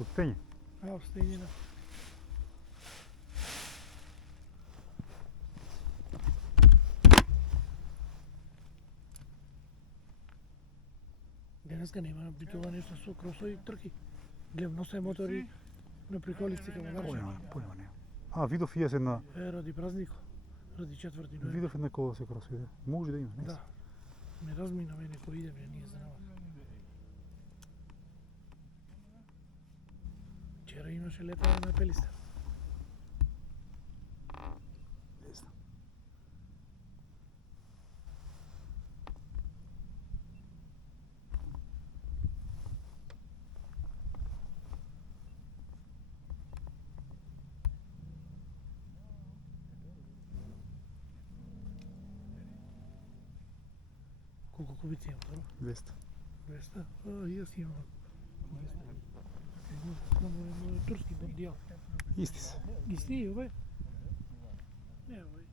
Од стење. Од стењина. Денеска нема битува нешто со кросови трки. Гледам носе мотори на приколици кај Магарче. Појма не. Видов и јас една. Ради празникот, ради 4 ноември. Видов една кола се кросови. Може да има, не? Да. Ме размина мене кој идеме ние за навак. Вчера имаше летање на Пелистер. Не знам. Колку кубици имам, прво? 200. 200? Јас имам. 200. Турски бондијал. Исти се. Исти, овој? Не, овој.